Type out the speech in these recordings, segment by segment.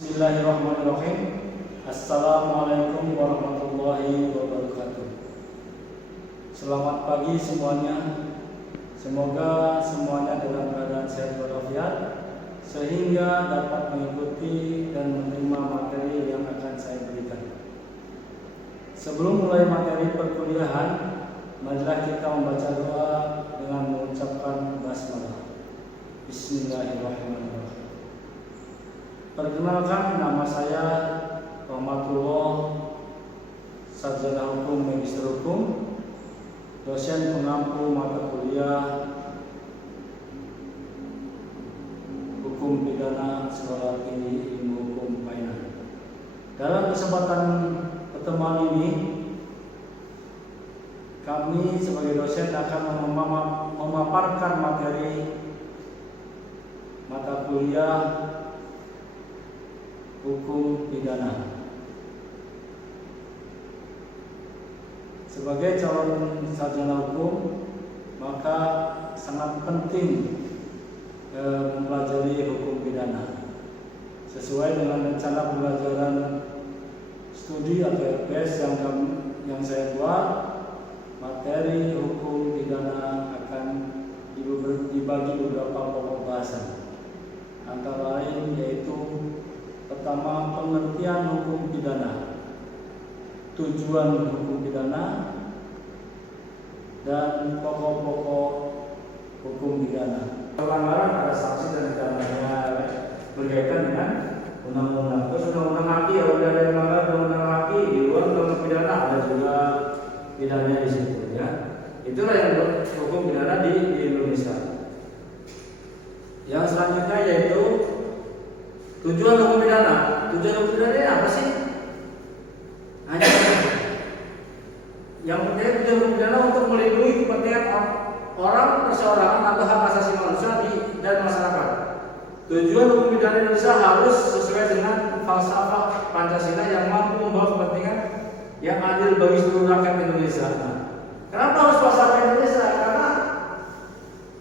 Bismillahirrahmanirrahim. Assalamualaikum warahmatullahi wabarakatuh. Selamat pagi semuanya. Semoga semuanya dalam keadaan sehat walafiat sehingga dapat mengikuti dan menerima materi yang akan saya berikan. Sebelum mulai materi perkuliahan, marilah kita membaca doa dengan mengucapkan basmalah. Bismillahirrahmanirrahim. Perkenalkan, nama saya Rahmatullah, sarjana hukum magister hukum, dosen pengampu mata kuliah hukum pidana Sekolah Tinggi Ilmu Hukum Painan. Dalam kesempatan pertemuan ini, kami sebagai dosen akan memaparkan materi mata kuliah hukum pidana. Sebagai calon sarjana hukum, maka sangat penting mempelajari hukum pidana sesuai dengan rencana pembelajaran studi atau LPS yang saya buat. Materi hukum pidana akan dibagi beberapa pokok bahasan, antara lain yaitu: pertama, pengertian hukum pidana, tujuan hukum pidana, dan pokok-pokok hukum pidana. Pelanggaran ada sanksi dan pidananya berkaitan dengan undang-undang. Terus undang-undang haki, kalau ada yang melanggar undang-undang haki di luar undang-undang pidana, ada juga pidananya di situ, ya. Itulah yang hukum pidana di Indonesia. Yang selanjutnya yaitu tujuan hukum pidana. Tujuan hukum pidana ini apa sih? Hanya yang penting tujuan hukum pidana untuk melindungi kepentingan orang, perseorangan atau hak asasi manusia dan masyarakat. Tujuan hukum pidana Indonesia harus sesuai dengan falsafah Pancasila yang mampu membawa kepentingan yang adil bagi seluruh rakyat Indonesia. Nah, kenapa harus falsafah Indonesia? Karena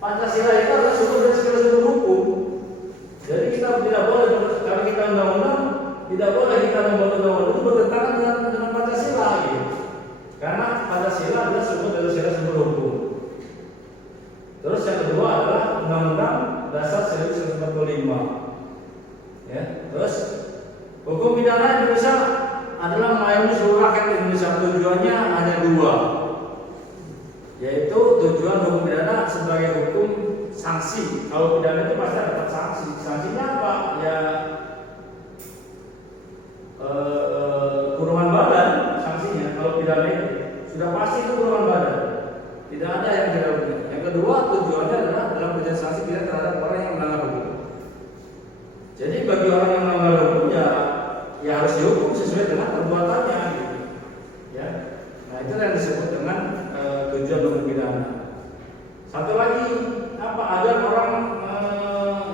Pancasila itu adalah sumber dari segala sumber hukum. Jadi kita tidak boleh, kalau kita undang-undang, tidak boleh kita membuat undang-undang itu bertentangan dengan Pancasila, gitu. Karena Pancasila adalah sumber dari segala sumber hukum. Terus yang kedua adalah Undang-Undang Dasar 1945. Ya, terus hukum pidana Indonesia adalah melayani seluruh rakyat Indonesia. Tujuannya hanya dua, yaitu tujuan hukum pidana sebagai hukum sanksi. Kalau pidana itu pasti dapat sanksi. Sanksinya apa? Ya kurungan badan sanksinya. Kalau pidana itu sudah pasti itu kurungan badan. Tidak ada yang tidak benar. Yang kedua, tujuannya adalah dalam pemberian sanksi pidana terhadap orang yang melanggar hukum. Jadi bagi orang yang melanggar hukum ya harus dihukum sesuai dengan perbuatannya, gitu. Ya. Nah, itu yang disebut dengan tujuan hukum pidana. Satu lagi, apa, agar orang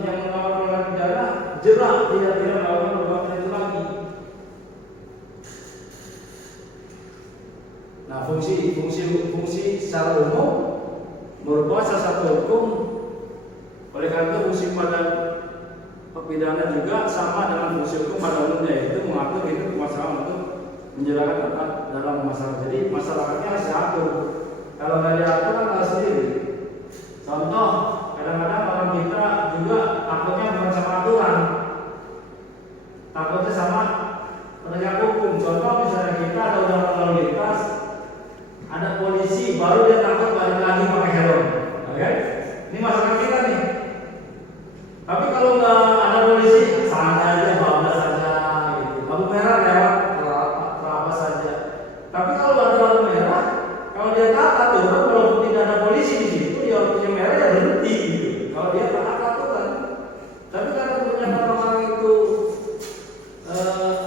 yang melakukan pidana jerak, tidak melakukan perbuatan itu lagi. Nah, fungsi secara umum merupakan salah satu hukum. Oleh karena itu fungsi pada pidana juga sama dengan fungsi hukum pada umumnya, yaitu mengatur hidup masyarakat untuk menjalankan tempat dalam masyarakat. Jadi masyarakatnya harus diatur. Kalau nggak diatur kan harus sendiri. Contoh, kadang-kadang orang kita juga takutnya bukan sama aturan, takutnya sama penegak hukum. Contoh, misalnya kita ada undang-undang lalu lintas, ada polisi, baru dia takut balik lagi pakai helm. Oke? Ini masyarakat kita nih. Tapi kalau nggak ada polisi, santai aja, bablas saja, gitu. Lampu merah lewat, terabas saja. Tapi kalau ada lampu merah, kalau dia taat aturan, walaupun tidak ada polisi di situ, yang merah ya berhenti, gitu. Kalau dia taat aturan. Tapi karena pernyataan orang itu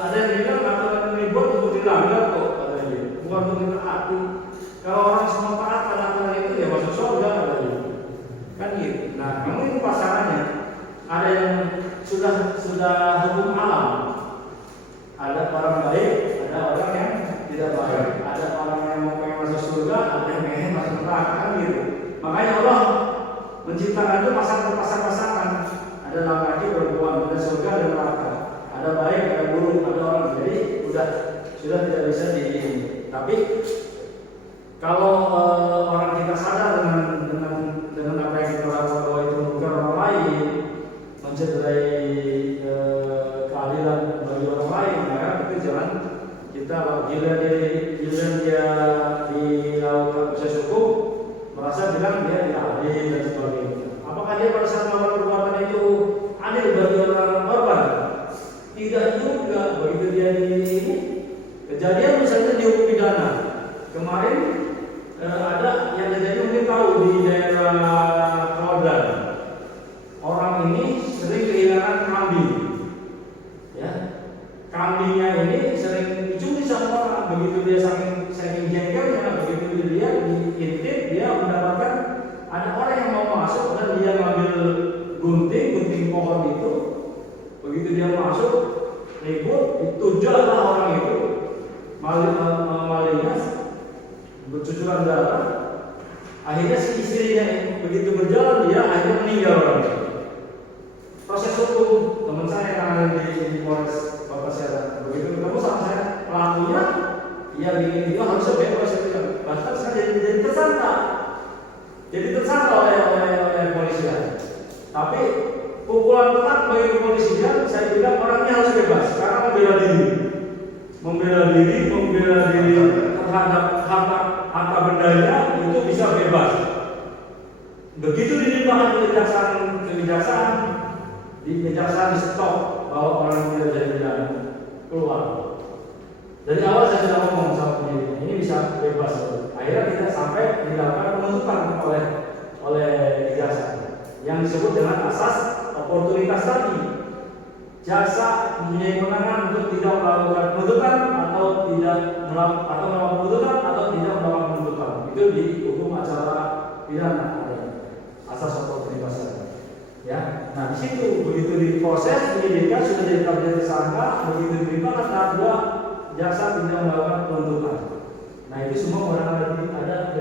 ada yang bilang aturan ini dibuat untuk dilanggar kok, katanya, bukan untuk ditaati. Kalau orang semua taat pada aturan itu ya masuk surga, katanya. Kan gitu. tidak bisa di. Tapi kalau orang kita sadar dengan apa yang kita lakukan bahwa itu merugikan orang lain, mencederai keadilan bagi orang lain, maka itu jangan kita giliran dia dilakukan proses hukum merasa bilang dia tidak adil dan sebagainya. Apakah dia pada saat melakukan perbuatan itu adil bagi orang korban? Tidak juga. Begitu dia di kejadian misalnya dihukum pidana kemarin, ada yang kejadian mungkin tahu di daerah Klaten. Orang ini sering kehilangan kambing, ya. Kambingnya ini sering dicuri sama orang. Begitu dia saking jengkelnya, begitu dia diintip, dia mendapatkan ada orang yang mau masuk dan dia ngambil gunting pohon itu. Begitu dia masuk, ribut, ditujahlah orang itu, malingnya bercucuran darah. Akhirnya si istrinya begitu berjalan, dia akhirnya meninggal orang itu. Proses hukum teman saya yang ada di Polres Bapak Serang, begitu ketemu sama saya pelakunya, dia bikin dia harusnya bebas, bahkan saya jadi tersangka oleh polisian. Tapi pukulan telak bagi kepolisian, saya bilang orangnya harus bebas karena membela diri terhadap harta bendanya itu bisa bebas. Begitu dilimpahkan ke kejaksaan di stop bahwa orang tidak jadi pidana keluar. Dari awal saya sudah ngomong sama penyidik ini bisa bebas. Akhirnya tidak sampai dilakukan penuntutan oleh kejaksaan yang disebut dengan asas oportunitas tadi. Jaksa mempunyai kewenangan untuk tidak melakukan penuntutan atau melakukan penuntutan atau tidak melakukan penuntutan. Itu di hukum acara pidana ada asas oportunitas tadi. Ya, nah di situ begitu diproses penyidikan sudah jadi tersangka, begitu dilimpahkan tahap 2 jaksa tidak melakukan penuntutan. Nah itu semua barangkali ada.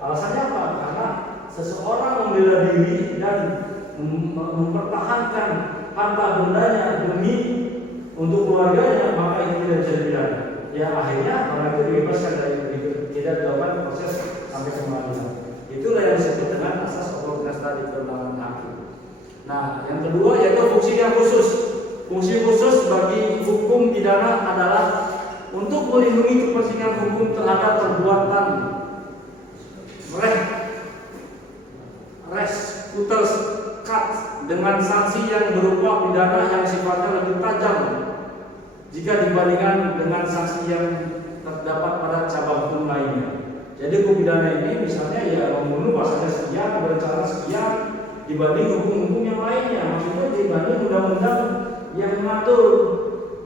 Alasannya apa? Karena seseorang membela diri dan mempertahankan harta bendanya demi untuk keluarganya, maka itu tidak bisa dipidana. Ya akhirnya orang itu dibebaskan dari itu, tidak dilakukan proses sampai ke pengadilan. Itulah yang disebut dengan asas oportunitas tadi perundangan hakim. Nah, yang kedua yaitu fungsi yang khusus. Fungsi khusus bagi hukum pidana adalah untuk melindungi kepentingan hukum terhadap perbuatan res putus cut dengan sanksi yang berupa pidana yang sifatnya lebih tajam jika dibandingkan dengan sanksi yang terdapat pada cabang hukum lainnya. Jadi hukum pidana ini misalnya ya membunuh pasalnya sekian, berencana sekian, dibanding hukum-hukum yang lainnya. Maksudnya dibanding undang-undang yang mengatur,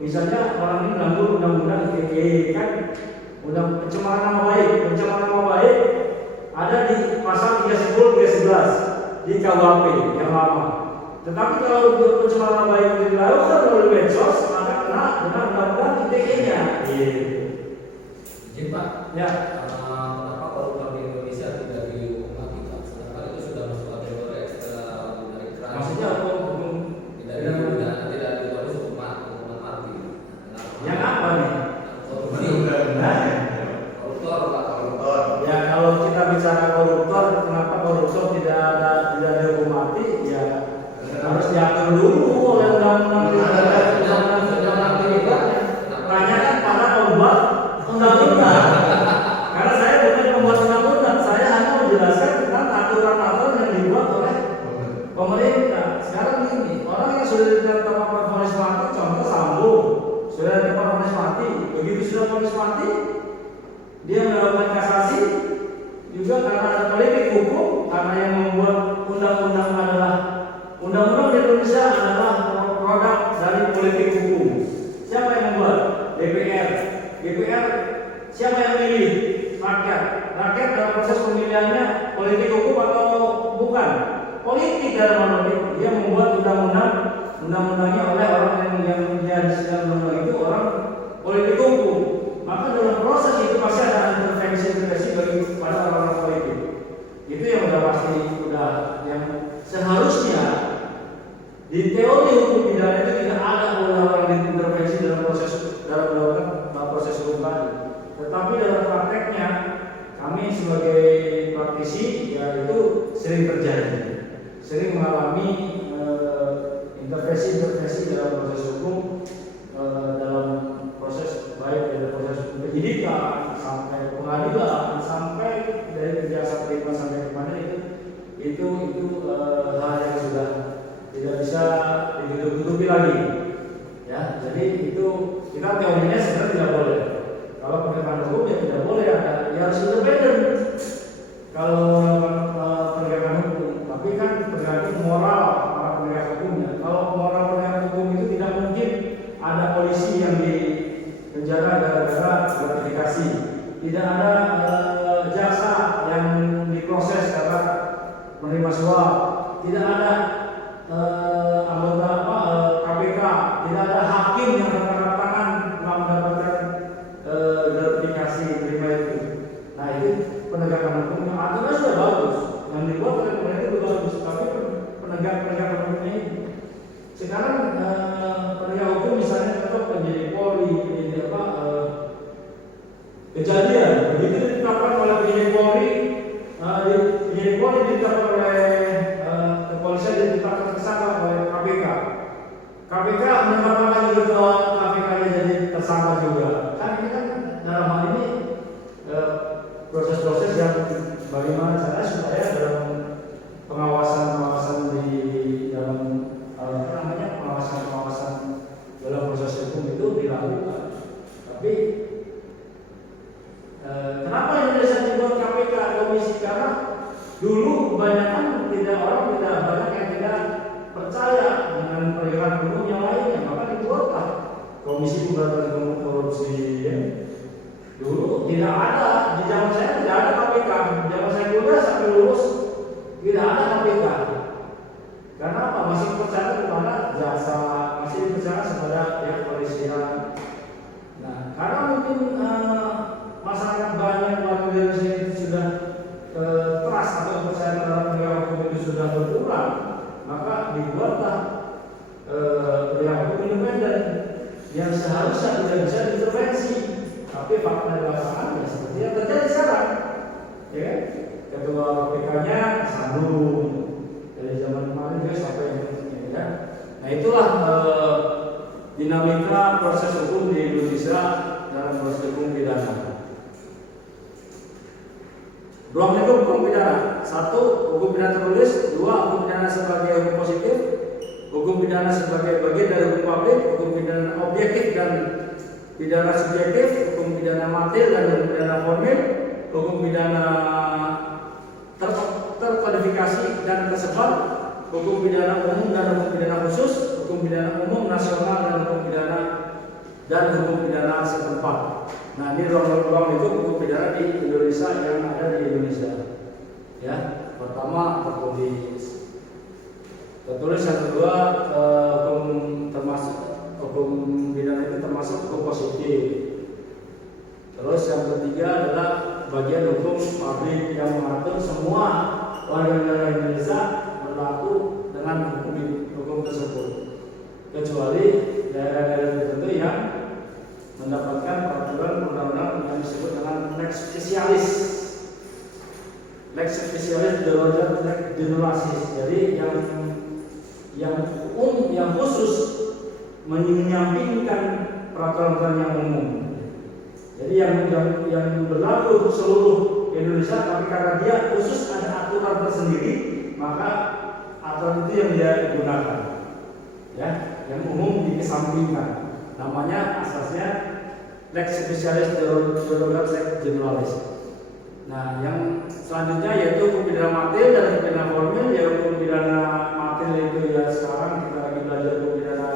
misalnya orang ini melanggar undang-undang ITE kan, undang pencemaran nama baik ada di pasal 310 di KUHP yang lama. Tetapi kalau pencemaran nama baik itu dilakukan oleh medsos, maka kena dengan undang-undang ITE-nya. Jadi Pak, ya. Kenapa koruptor di Indonesia tidak dihukum mati Pak? Sedangkan itu sudah masuk kategori ekstraordinari. Maksudnya hukum tidak difonis hukuman mati. Yang apa nih? Koruptor Pak. Ya kalau kita bicara koruptor, kenapa koruptor tidak dihukum mati? Ya harus diatur dulu oleh undang-undang. Tanyakan pada pembuat undang-undang. Karena saya bukan pembuat undang-undang, saya hanya menjelaskan tentang aturan-aturan yang dibuat oleh pemerintah. Sekarang ini orang yang sudah ditetapkan vonis mati, contoh Sambo, sudah ditetapkan vonis mati. Begitu sudah vonis mati, dia melakukan kasasi juga karena ada politik hukum, karena yang membuat undang-undang di Indonesia adalah produk dari politik hukum. Siapa yang membuat? DPR. Siapa yang memilih? Rakyat. Rakyat dalam proses pemilihannya politik hukum atau bukan? Politik dalam politik. Dia membuat undang-undangnya oleh orang yang sedang undang itu orang politik hukum. Maka dalam proses itu pasti ada intervensi bagi pada orang-orang politik. Itu yang yang seharusnya di teori hukum pidana itu tidak ada orang-orang yang intervensi dalam proses dalam melakukan praktisi ya itu sering terjadi, sering mengalami intervensi dalam proses hukum, dalam proses baik dari proses penyidikan sampai pengadilan sampai dari kejaksaan terima sampai kemana itu hal yang sudah tidak bisa ditutupi lagi ya. Jadi itu kita teorinya sebenarnya tidak boleh. Kalau penegakan hukum ya tidak boleh ada, ya harus independen kalau penegakan hukum. Tapi kan tergantung moral para penegak hukumnya. Kalau moral penegak hukum itu tidak mungkin ada polisi yang di penjara gara-gara gratifikasi, tidak ada jaksa yang diproses karena menerima suap, tidak ada anggota KPK, tidak ada hakim yang bertanggung tangan telah mendapatkan gratifikasi terima itu. Nah itu penegakan hukumnya aturan sudah bagus, yang dibuat oleh pemerintah itu bagus, tapi penegak hukumnya ini sekarang penegak hukum misalnya contoh penyidik Polri, penyidik kejadian begitu ditetapkan oleh penyidik Polri, penyidik Polri ditetapkan oleh kepolisian, ditetapkan tersangka oleh KPK. KPK menetapkan lagi ketua KPK jadi tersangka juga. Kan ini kan dalam hal ini proses-proses yang bagaimana caranya supaya dalam pengawasan di dalam pengawasan dalam proses hukum itu dilakukan. Tapi kenapa Indonesia dibuat KPK komisi? Karena dulu kebanyakan orang tidak banyak yang tidak percaya dengan penegakan hukum yang lainnya, maka dibuatlah komisi pemberantasan korupsi. Ya. Dulu tidak ada, di zaman saya tidak ada KPK, di zaman saya kuliah sampai lulus tidak ada KPK. Karena apa? Masih percaya kepada jasa, masih percaya kepada pihak kepolisian. Nah, karena mungkin masyarakat banyak warga Indonesia itu sudah trust atau percaya terhadap penegak hukum itu sudah berkurang, maka dibuatlah penegak hukum independen yang seharusnya tidak bisa diintervensi. Tapi fakta di lapangan ya seperti yang terjadi sekarang, ya kan? Ketua KPK-nya Sandung dari zaman kemarin juga sampai ini, ya. Nah itulah dinamika proses hukum di Indonesia dalam proses hukum pidana. Ruang lingkup hukum pidana: 1. Hukum pidana tertulis. 2. Hukum pidana sebagai hukum positif. Hukum pidana sebagai bagian dari hukum publik. Hukum pidana objektif dan pidana subjektif. Hukum pidana material dan hukum pidana formil. Hukum pidana terkodifikasi dan tersebar. Hukum pidana umum dan hukum pidana khusus. Hukum pidana umum nasional dan hukum pidana setempat. Nah ini ruang itu hukum pidana di Indonesia yang ada di Indonesia. Ya, pertama tertulis. Yang kedua hukum pidana itu termasuk hukum positif. Terus yang ketiga adalah bagian hukum publik yang mengatur semua warga negara Indonesia berlaku dengan hukum tersebut, kecuali daerah-daerah tertentu yang mendapatkan peraturan undang-undang yang disebut dengan lex spesialis. Lex spesialis derajat lex generalis. Jadi yang khusus menyampingkan peraturan yang umum. Jadi yang berlaku untuk seluruh Indonesia, tapi karena dia khusus ada aturan tersendiri, maka aturan itu yang dia gunakan. Ya, yang umum dikesampingkan. Namanya asasnya lex spesialis derajat lex generalis. Nah, yang selanjutnya yaitu hukum pidana material dan hukum pidana formil. Ya, hukum pidana material itu ya sekarang kita lagi belajar hukum pidana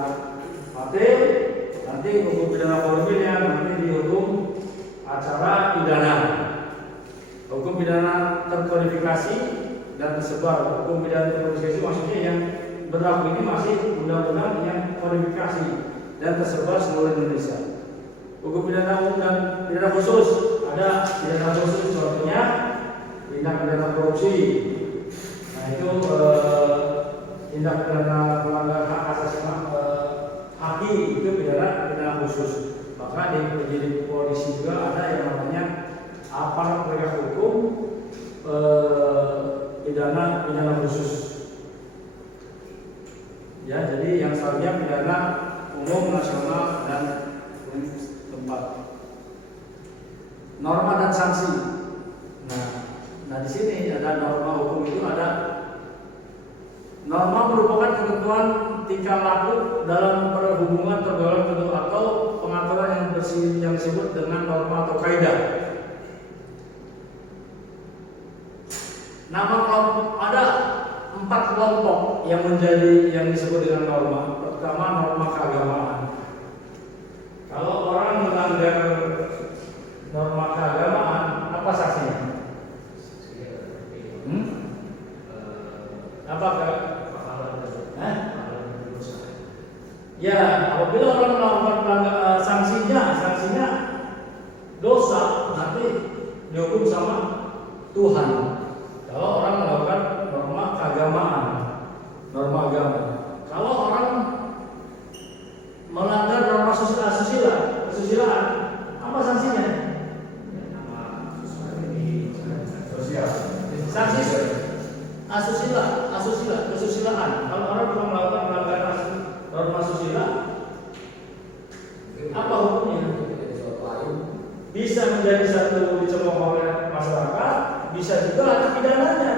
material. Nanti hukum pidana formilnya nanti di hukum acara pidana. Hukum pidana terkodifikasi dan tersebar. Hukum pidana terkodifikasi maksudnya yang berlaku ini masih undang-undang yang kodifikasi dan tersebar seluruh Indonesia. Hukum pidana umum dan pidana khusus. Ada pidana khusus contohnya tindak pidana korupsi. Nah itu tindak pidana melanggar hak asasi haki itu pidana khusus. Maka di penyidik polisi juga ada yang namanya aparat penegak hukum pidana khusus. Ya, jadi yang selanjutnya pidana umum, nasional, dan tempat. Norma dan sanksi. Nah di sini ada norma hukum itu ada norma merupakan ketentuan tingkah laku dalam perhubungan pergaulan penduduk atau pengaturan yang disebut dengan norma atau kaidah. Nama kelompok ada 4 kelompok yang disebut dengan norma. Pertama, norma keagamaan. Kalau orang melanggar norma keagamaan, apa sanksinya? Apakah? Ya, apabila orang melakukan sanksinya dosa, nanti dihukum sama Tuhan. Kalau orang melakukan norma keagamaan, norma agama. Kalau orang melanggar norma kesusilaan, apa sanksinya? Sanksi kesusilaan. Kalau orang melakukan pelanggaran norma susila, apa hukumnya? Bisa menjadi satu dicemooh oleh masyarakat, bisa juga ada pidananya.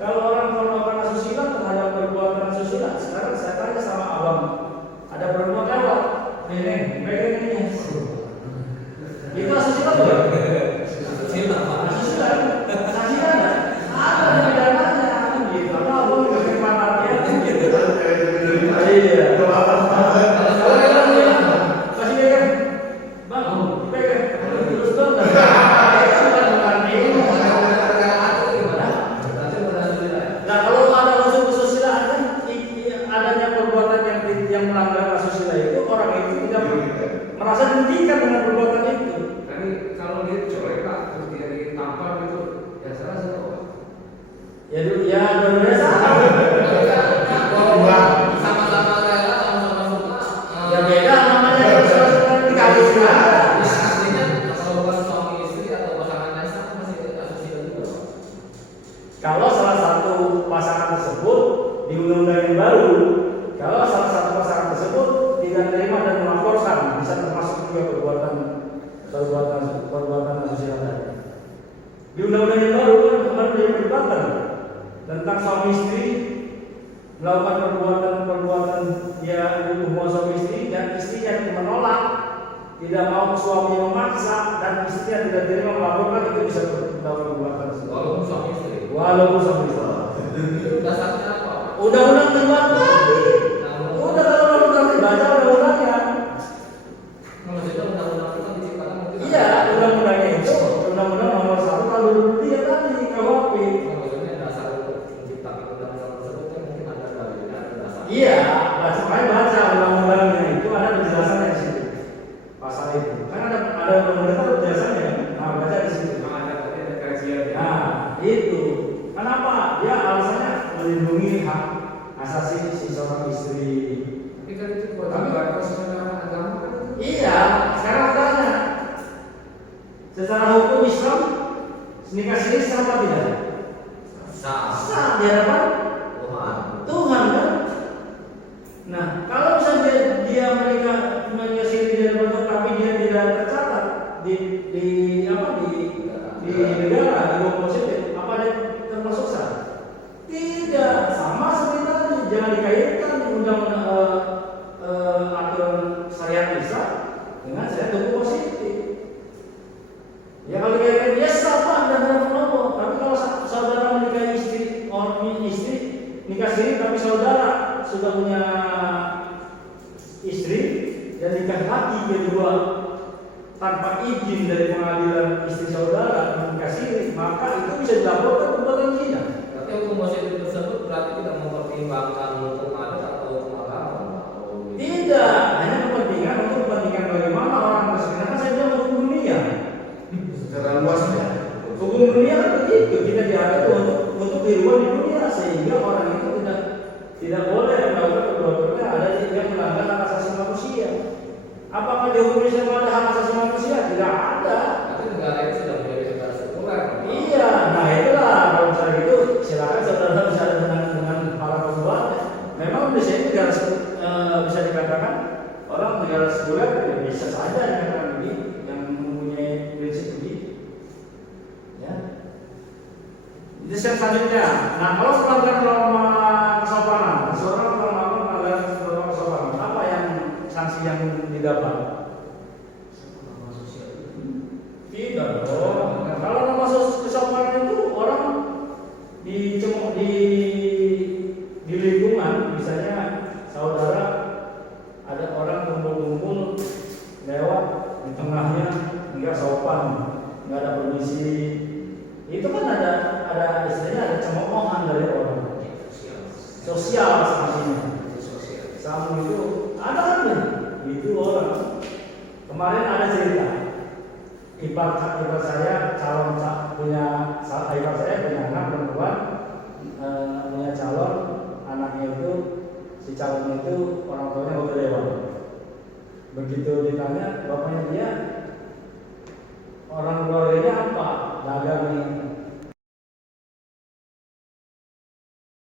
Kalau orang melakukan asusila terhadap perbuatan asusila, sekarang saya tanya sama abang, ada perempuan lewat, nenek, pegang ini. Itu asusila bukan? Asusila ada pidananya, gitu. Atau abang pakai pantatnya, gitu. Iya. Kasih pegang, bang, pegang. Terus dong. Nah, kalau ada unsur kesusilaan kan adanya perbuatan yang melanggar asusila itu, orang itu tidak merasa dirugikan dengan perbuatan itu. Tapi kalau dia colek Pak, terus dia ditampar gitu, ya salah satu Pak. Ya dua-duanya salah. Sama-sama rela, sama-sama suka. Ya beda namanya kalau salah dikawin salah. Artinya kalau bukan suami istri atau pasangan lain sama masih asusila juga. Kalau salah satu pasangan tersebut di undang-undang yang baru, kalau salah satu pasangan tersebut tidak terima dan melaporkan, bisa termasuk juga perbuatan asusila tadi. Di undang-undang yang baru kan kemarin ada perdebatan tentang suami istri melakukan perbuatan hubungan suami istri dan istri yang menolak, tidak mau suami memaksa dan istri yang tidak terima melaporkan, itu bisa melakukan perbuatan tersebut. Walaupun suami istri. Walaupun suami istri. Dasarnya apa? Undang-undang terbaru tadi. Udah kalau undang-undang dibaca undang-undangnya. Maksudnya undang-undang itu kan diciptakan mungkin. Iya, undang-undangnya itu undang-undang nomor 1 tahun 2003 tadi KUHP. Maksudnya dasar untuk menciptakan undang-undang tersebut kan mungkin ada dalilnya, ada dasar. Iya, baca undang-undangnya itu ada penjelasannya di situ. Pasal itu. Kan ada undang-undang itu penjelasannya. Nah, baca di situ. Memang ada kajian. Nah, itu. Kenapa? Dia alasannya melindungi hak asasi si seorang istri. Tapi kan itu kewajiban secara agama kan itu. Iya, sekarang tanya. Secara hukum Islam, nikah siri sah apa tidak? Sah di hadapan Tuhan kan? Nah, kalau misalnya dia menikah siri di hadapan Tuhan, tapi dia tidak tercatat di negara, di hukum positif, apa dia termasuk sah? Tidak, sama seperti tadi, jangan dikaitkan undang-undang aturan syariat Islam dengan syariat hukum positif. Ya kalau dikaitkan dia sah dan apa, tapi kalau saudara menikahi istri nikah siri tapi saudara sudah punya istri dan nikah lagi kedua tanpa izin dari pengadilan istri saudara nikah siri, maka itu bisa dilaporkan perbuatan zina. Tapi hukum positif tersebut berarti tidak mempertimbangkan hukum adat atau hukum agama. Tidak, hanya kepentingan bagaimana orang tersebut. Kan saya bilang hukum dunia. Secara luasnya. Hukum dunia kan begitu, kita diatur untuk kehidupan di dunia sehingga orang itu tidak boleh melakukan perbuatan yang ada yang melanggar hak asasi manusia. Apakah di hukum Islam ada hak asasi manusia? Tidak ada. Tapi negara ini sudah menjadi negara sekuler. Iya, nah itulah kalau misalnya itu silakan sekuler ya bisa saja dengan ini yang mempunyai prinsip begitu. Ya. Itu yang selanjutnya. Nah, kalau pelanggaran norma kesopanan, seorang melakukan pelanggaran norma kesopanan, apa yang sanksi yang didapat? Norma sosial. Tidak dong. Nah, kalau norma kesopanan itu orang di lingkungan, misalnya saudara ada orang kumpul-kumpul lewat di tengahnya nggak sopan, nggak ada permisi, itu kan ada istilahnya ada cemoohan dari orang. Sosial sanksinya. Samu itu ada kan ya? Itu orang. Kemarin ada cerita. Ipar saya calon punya anak perempuan, punya calon anaknya itu si calonnya itu orang tuanya wakil dewan. Begitu ditanya bapaknya dia orang keluarganya apa, dagang nih,